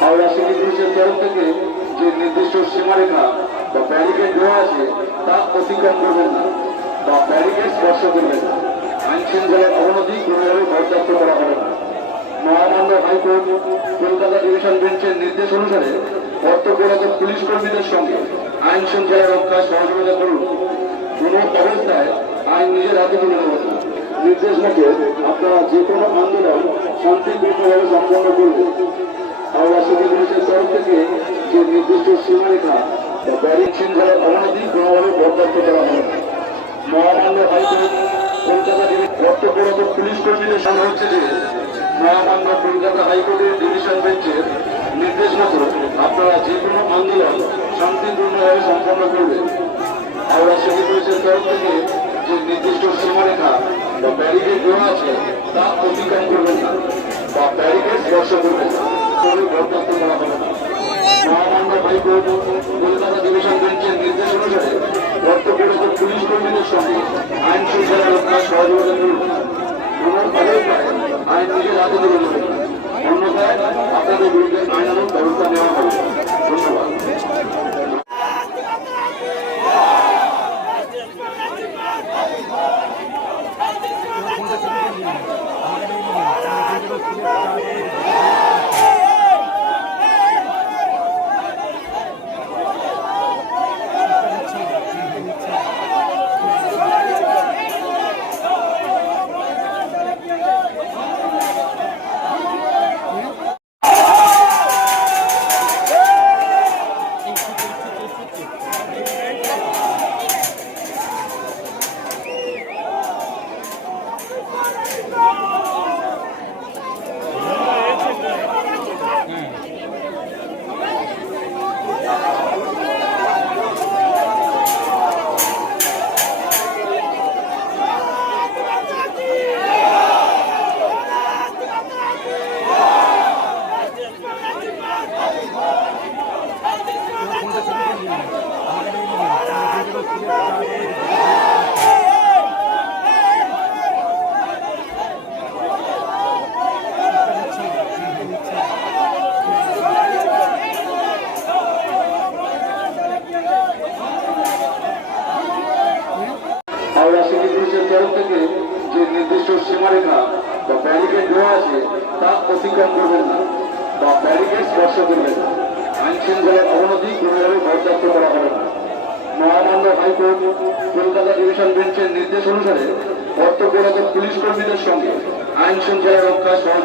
Howrah city পুলিশের আছে, তা অতিক্রম করবেন বা ব্যারিকেড স্পর্শ করবেন না। আইন শৃঙ্খলার অবনতি কোনোভাবে বরদাস্ত করা হবে না। মহামান্য হাইকোর্ট কলকাতা ডিভিশন বেঞ্চের নির্দেশ অনুসারে কর্তব্যরত পুলিশ কর্মীদের সঙ্গে আইন শৃঙ্খলা রক্ষা সহযোগিতা করুন। অবস্থায় আইন নিজের হাতে তুলে নেবেন নির্দেশ মতো আপনারা যে কোনো আন্দোলন শান্তিপূর্ণভাবে সম্পন্ন করবেন হাওড়া সিটি পুলিশের তরফ থেকে যে নির্দিষ্ট সীমারেখা বা ব্যারিক শৃঙ্খলার অবনতি কোনোভাবে বরদাস্ত করা হবে। মহামান্য হাইকোর্ট কলকাতা কর্তব্যরত পুলিশ কর্মীদের সঙ্গে হচ্ছে যে মহামান্য কলকাতা হাইকোর্টের ডিভিশন বেঞ্চের নির্দেশ মতো আপনারা যে কোনো আন্দোলন শান্তিপূর্ণভাবে সম্পন্ন করবেন যে নির্দিষ্ট সীমারেখা বা ব্যারিকেড দেওয়া আছে, তা অতিক্রম করবেন না বা ব্যারিকেড স্পর্শ করবেন না। বরদাস্ত করা হবে না। মহামান্য হাইকোর্ট কলকাতা ডিভিশন পুলিশ কর্মীদের সঙ্গে আইন শৃঙ্খলা রক্ষা সহযোগিতা করুন কোনো আইন নিজের হাতে তুলে সীমারেখা বা ব্যারিকেড দেওয়া আছে, তা অতিক্রম করবেন না, বা ব্যারিকেড স্পর্শ করবেন না। আইন শৃঙ্খলার অবনতি কোনোভাবে বরদাস্ত করা হবে না। মহামান্য হাইকোর্ট কলকাতা ডিভিশন বেঞ্চের নির্দেশ অনুসারে কর্তব্যরত পুলিশ কর্মীদের সঙ্গে আইন শৃঙ্খলা রক্ষা সহযোগিতা